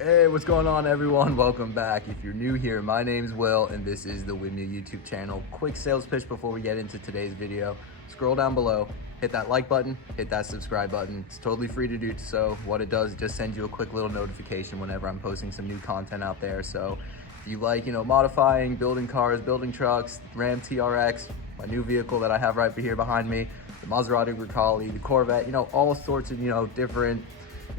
Hey, what's going on, everyone? Welcome back. If you're new here, my name's Will and this is the Win Me YouTube channel. Quick sales pitch before we get into today's video. Scroll down below, hit that like button, hit that subscribe button. It's totally free to do so. What it does is just send you a quick little notification whenever I'm posting some new content out there. So if you like, modifying, building cars, building trucks, Ram TRX, my new vehicle that I have right here behind me, the Maserati Recali, the Corvette, all sorts of, different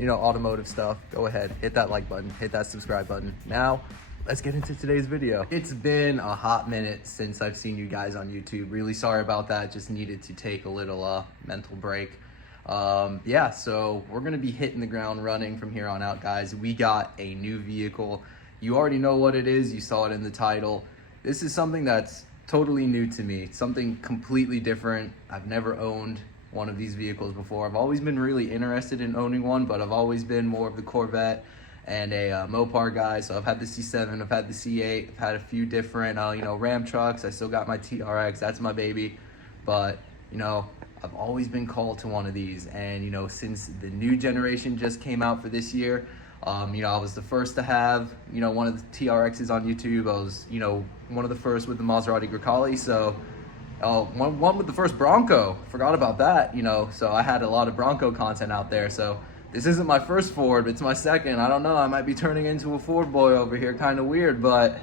automotive stuff, go ahead, hit that like button, hit that subscribe button. Now, let's get into today's video. It's been a hot minute since I've seen you guys on YouTube. Really sorry about that. Just needed to take a little mental break. Yeah, so we're gonna be hitting the ground running from here on out, guys. We got a new vehicle. You already know what it is. You saw it in the title. This is something that's totally new to me. Something completely different. I've never owned one of these vehicles before. I've always been really interested in owning one, but I've always been more of the Corvette and a Mopar guy. So I've had the C7, I've had the C8, I've had a few different, Ram trucks. I still got my TRX, that's my baby. But, I've always been called to one of these. And, since the new generation just came out for this year, I was the first to have, one of the TRXs on YouTube. I was, one of the first with the Maserati Recali. So one with the first Bronco, forgot about that, so I had a lot of Bronco content out there. So this isn't my first Ford, it's my second. I don't know, I might be turning into a Ford boy over here, kind of weird, but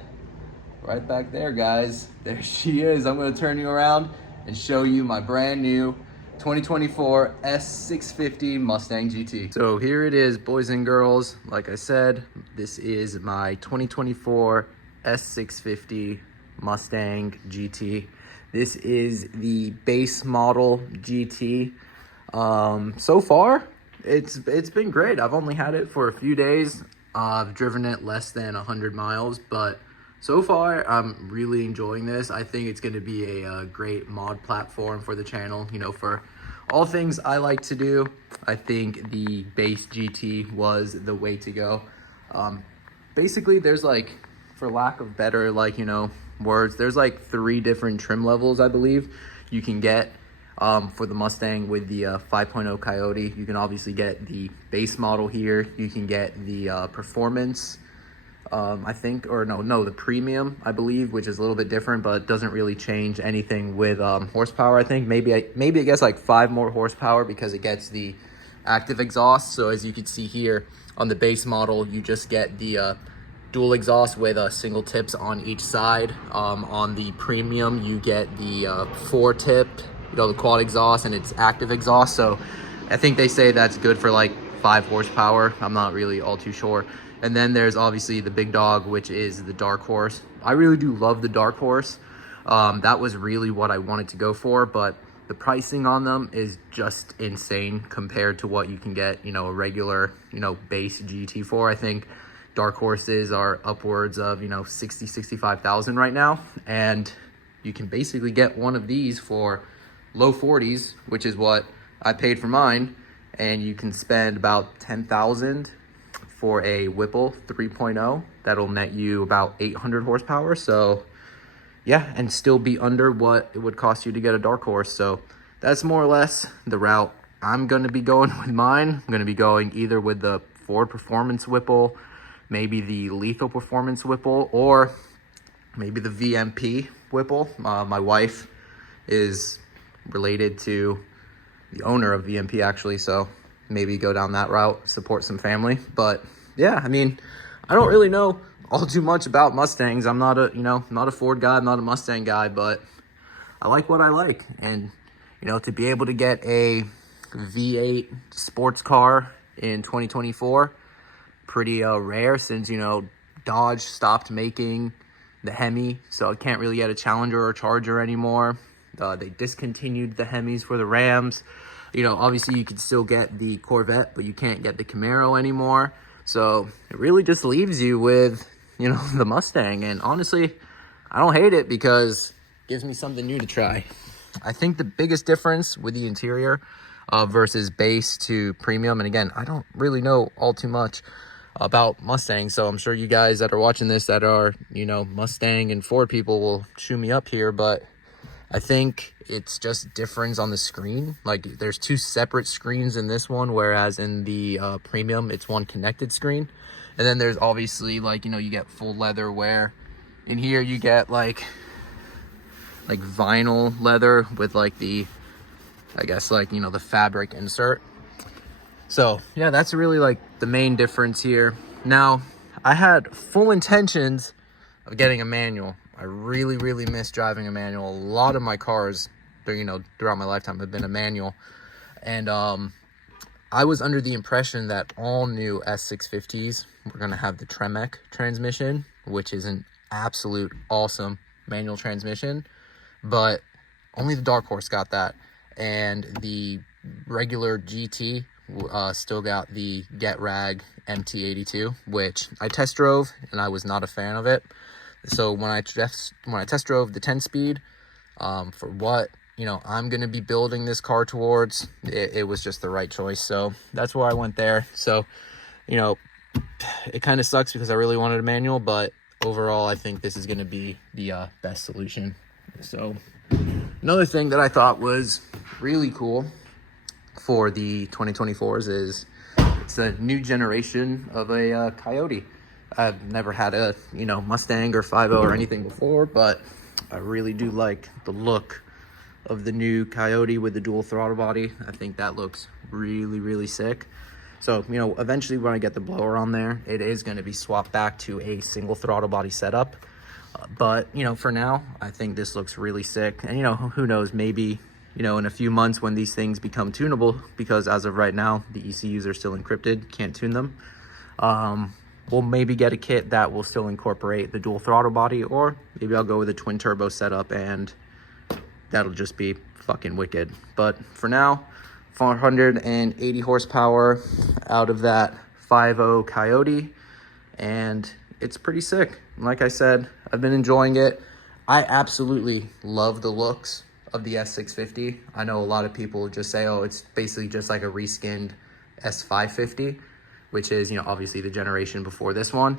right back there, guys, there she is. I'm going to turn you around and show you my brand new 2024 S650 Mustang GT. So here it is, boys and girls. Like I said, this is my 2024 S650 Mustang GT. This is the base model GT. So far, it's been great. I've only had it for a few days. I've driven it less than 100 miles, but so far, I'm really enjoying this. I think it's going to be a great mod platform for the channel. For all things I like to do, I think the base GT was the way to go. Basically, there's for lack of better, words, there's 3 different trim levels, I believe, you can get for the Mustang with the 5.0 Coyote. You can obviously get the base model here. You can get the performance, I think, or no, the premium, I believe, which is a little bit different, but doesn't really change anything with horsepower. I think maybe it gets 5 more horsepower because it gets the active exhaust. So as you can see here on the base model, you just get the dual exhaust with single tips on each side. On the premium, you get the 4 tip, the quad exhaust, and it's active exhaust. So I think they say that's good for 5 horsepower. I'm not really all too sure. And then there's obviously the big dog, which is the Dark Horse. I really do love the Dark Horse. That was really what I wanted to go for, but the pricing on them is just insane compared to what you can get, a regular, base GT for. I think Dark Horses are upwards of 65,000 right now, and you can basically get one of these for low 40s, which is what I paid for mine, and you can spend about 10,000 for a Whipple 3.0. That'll net you about 800 horsepower. So yeah, and still be under what it would cost you to get a Dark Horse. So that's more or less the route I'm going to be going with mine. I'm going to be going either with the Ford Performance Whipple, maybe the Lethal Performance Whipple, or maybe the VMP Whipple. My wife is related to the owner of VMP, actually, so maybe go down that route, support some family. But yeah, I mean, I don't really know all too much about Mustangs. I'm not a Ford guy, I'm not a Mustang guy, but I like what I like. And to be able to get a V8 sports car in 2024, pretty rare, since Dodge stopped making the Hemi, so I can't really get a Challenger or Charger anymore. They discontinued the Hemis for the Rams. Obviously you can still get the Corvette, but you can't get the Camaro anymore. So it really just leaves you with the Mustang. And honestly, I don't hate it because it gives me something new to try. I think the biggest difference with the interior versus base to premium, and again, I don't really know all too much about Mustang, so I'm sure you guys that are watching this that are Mustang and Ford people will chew me up here, but I think it's just difference on the screen. There's 2 separate screens in this one, whereas in the premium it's one connected screen. And then there's obviously like, you know, you get full leather wear. In here you get like vinyl leather with like the, I guess, like, you know, the fabric insert. So yeah, that's really like the main difference here. Now, I had full intentions of getting a manual. I really miss driving a manual. A lot of my cars, you know, throughout my lifetime have been a manual. And I was under the impression that all new S650s were gonna have the Tremec transmission, which is an absolute awesome manual transmission, but only the Dark Horse got that. And the regular GT still got the Get Rag MT82, which I test drove and I was not a fan of it. So when I test drove the 10-speed, for what, you know, I'm going to be building this car towards, it was just the right choice. So that's where I went there. So, you know, it kind of sucks because I really wanted a manual, but overall, I think this is going to be the best solution. So another thing that I thought was really cool for the 2024s is it's a new generation of a Coyote. I've never had a, you know, Mustang or 5.0 or anything before, but I really do like the look of the new Coyote with the dual throttle body. I think that looks really sick. So, you know, eventually when I get the blower on there, it is going to be swapped back to a single throttle body setup. But, you know, for now, I think this looks really sick. And, you know, who knows, maybe, you know, in a few months when these things become tunable, because as of right now, the ECUs are still encrypted, can't tune them. We'll maybe get a kit that will still incorporate the dual throttle body, or maybe I'll go with a twin turbo setup and that'll just be fucking wicked. But for now, 480 horsepower out of that 5.0 Coyote, and it's pretty sick. Like I said, I've been enjoying it. I absolutely love the looks of the S650. I know a lot of people just say, oh, it's basically just like a reskinned S550, which is, you know, obviously the generation before this one.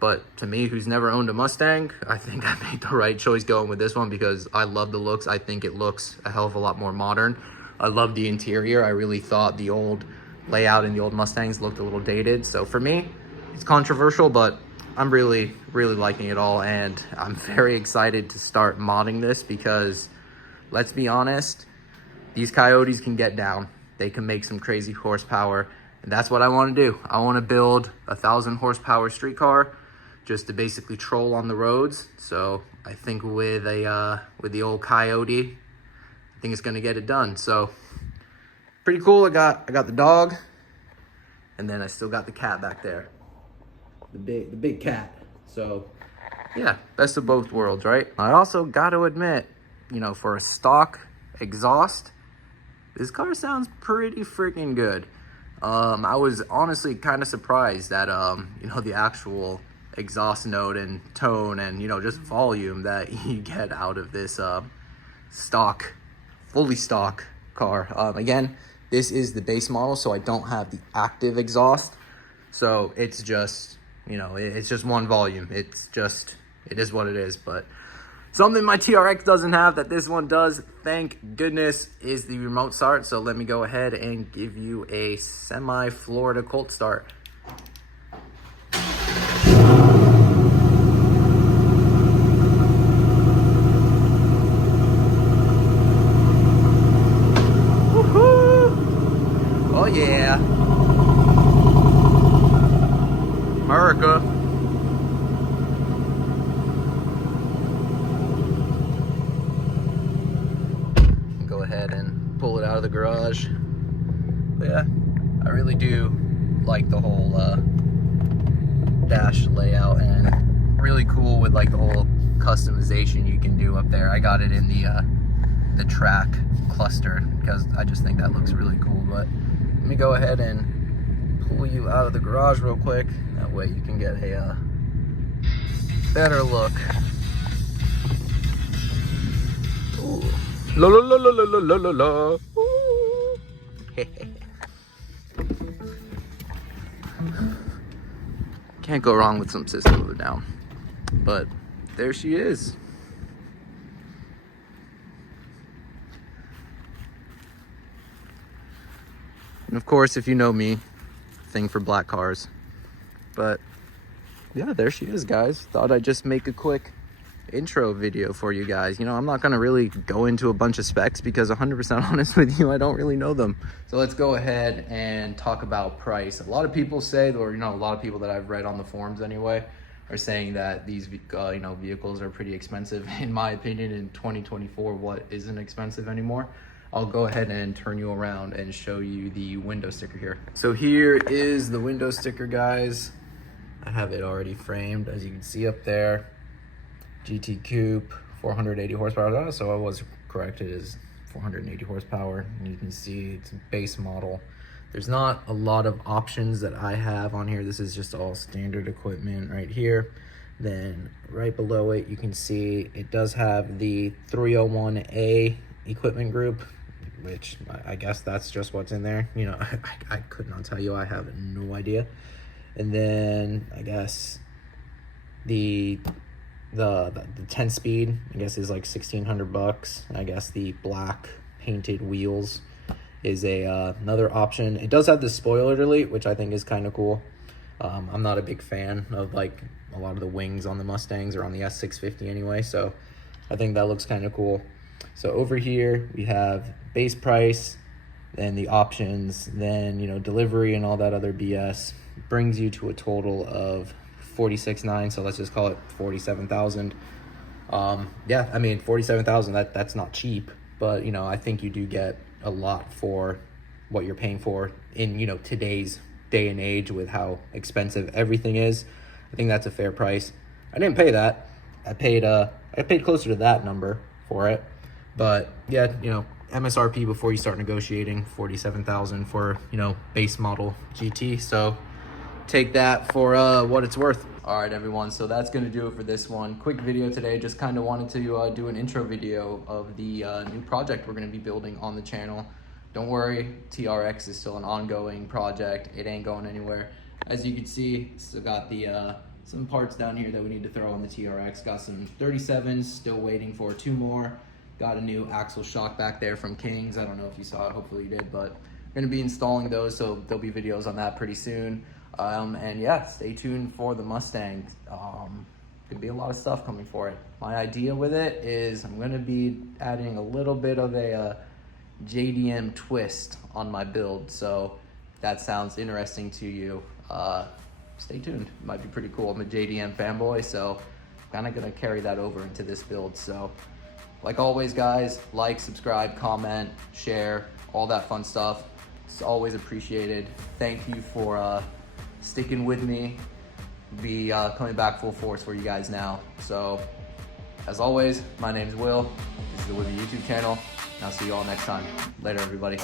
But to me, who's never owned a Mustang, I think I made the right choice going with this one because I love the looks. I think it looks a hell of a lot more modern. I love the interior. I really thought the old layout in the old Mustangs looked a little dated. So for me, it's controversial, but I'm really liking it all. And I'm very excited to start modding this because, let's be honest, these Coyotes can get down. They can make some crazy horsepower. And that's what I want to do. I want to build a 1,000 horsepower street car just to basically troll on the roads. So I think with the old Coyote, I think it's gonna get it done. So pretty cool. I got the dog, and then I still got the cat back there, the big cat. So yeah, best of both worlds, right? I also got to admit, you know, for a stock exhaust, this car sounds pretty freaking good. I was honestly kind of surprised that, you know, the actual exhaust note and tone and, you know, just volume that you get out of this fully stock car. Again, this is the base model, so I don't have the active exhaust. So it's just, you know, it's just one volume. It is what it is. But something my TRX doesn't have that this one does, thank goodness, is the remote start. So let me go ahead and give you a semi-Florida cold start. Woohoo! Oh yeah. America. Go ahead and pull it out of the garage. But yeah, I really do like the whole dash layout, and really cool with like the whole customization you can do up there. I got it in the track cluster because I just think that looks really cool. But let me go ahead and pull you out of the garage real quick. That way you can get a better look. Ooh. La la la la la la la la. Can't go wrong with some system of a down. But there she is. And of course, if you know me, thing for black cars. But yeah, there she is, guys. Thought I'd just make a quick intro video for you guys. You know, I'm not gonna really go into a bunch of specs because 100% honest with you, I don't really know them. So let's go ahead and talk about price. A lot of people say, or you know, a lot of people that I've read on the forums anyway, are saying that these you know, vehicles are pretty expensive. In my opinion, in 2024, what isn't expensive anymore? I'll go ahead and turn you around and show you the window sticker here. So here is the window sticker, guys. I have it already framed, as you can see up there. GT Coupe, 480 horsepower. So I was correct, it is 480 horsepower. And you can see it's a base model. There's not a lot of options that I have on here. This is just all standard equipment right here. Then right below it, you can see it does have the 301A equipment group, which I guess that's just what's in there. You know, I could not tell you, I have no idea. And then I guess the 10 speed, I guess, is like $1,600. I guess the black painted wheels is another option. It does have the spoiler delete, which I think is kind of cool. I'm not a big fan of like a lot of the wings on the Mustangs or on the S650 anyway, so I think that looks kind of cool. So over here we have base price, then the options, then, you know, delivery and all that other BS brings you to a total of $46,900. So let's just call it $47,000. Yeah, I mean, $47,000, that's not cheap, but you know, I think you do get a lot for what you're paying for in, you know, today's day and age with how expensive everything is. I think that's a fair price. I didn't pay that. I paid closer to that number for it. But yeah, you know, MSRP before you start negotiating, $47,000 for, you know, base model GT. So take that for what it's worth. All right, everyone, so that's gonna do it for this one. Quick video today, just kind of wanted to do an intro video of the new project we're gonna be building on the channel. Don't worry, TRX is still an ongoing project. It ain't going anywhere. As you can see, still got the some parts down here that we need to throw on the TRX. Got some 37s, still waiting for 2 more. Got a new axle shock back there from Kings. I don't know if you saw it, hopefully you did, but we're gonna be installing those, so there'll be videos on that pretty soon. And yeah, stay tuned for the Mustang. Could be a lot of stuff coming for it. My idea with it is I'm gonna be adding a little bit of a JDM twist on my build. So if that sounds interesting to you, stay tuned. It might be pretty cool. I'm a JDM fanboy, so kind of gonna carry that over into this build. So like always, guys, like, subscribe, comment, share, all that fun stuff. It's always appreciated. Thank you for sticking with me. Be coming back full force for you guys now. So as always, my name is Will. This is the Wibby YouTube channel. And I'll see you all next time. Later, everybody.